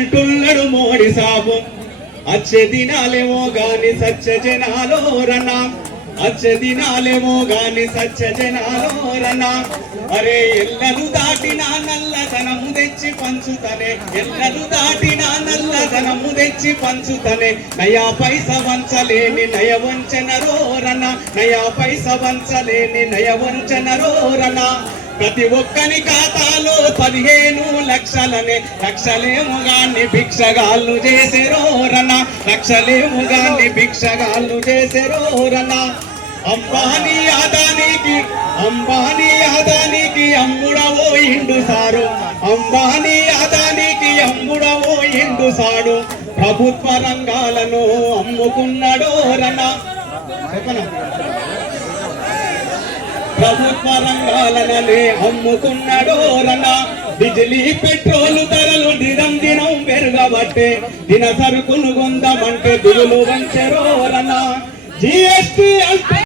అంటున్నాడు మోడీ సాబు అచ్చే దినాలేమో గాని సచ్చ జనాలో రన్నా అచ్చే దినాలేమో గాని సచ్చ జనాలో రన్నా అరే ఎల్లలు దాటినా నల్లధనము తెచ్చి పంచుతనే ఎల్లలు దాటినా నల్లధనము తెచ్చి పంచుతనే నయా పైస వంచలేని నయ వంచన రోరన నయా పైస వంచలేని నయ వంచన రోరన ప్రతి ఒక్కని ఖాతాలో 15 లక్షలనే లక్షలేమో గాని భిక్షగాళ్ళు చేసేరోరన లక్షలేమో గాని భిక్షగాళ్ళు చేసేరోరన అంబానీ అదానికి అమ్ముడవోయిండు సారు అంబానీ అదానికి అమ్ముడవోయిండు సాడు ప్రభుత్వ రంగాలను అమ్ముకున్నాడోరన ప్రభుత్వ రంగాలనే అమ్ముకున్నాడోరన బిజిలీ పెట్రోలు ధరలు దినం దినం పెరగబట్టే దిన సరుకును కొందామంటే దిగులు వంచెరోరన GST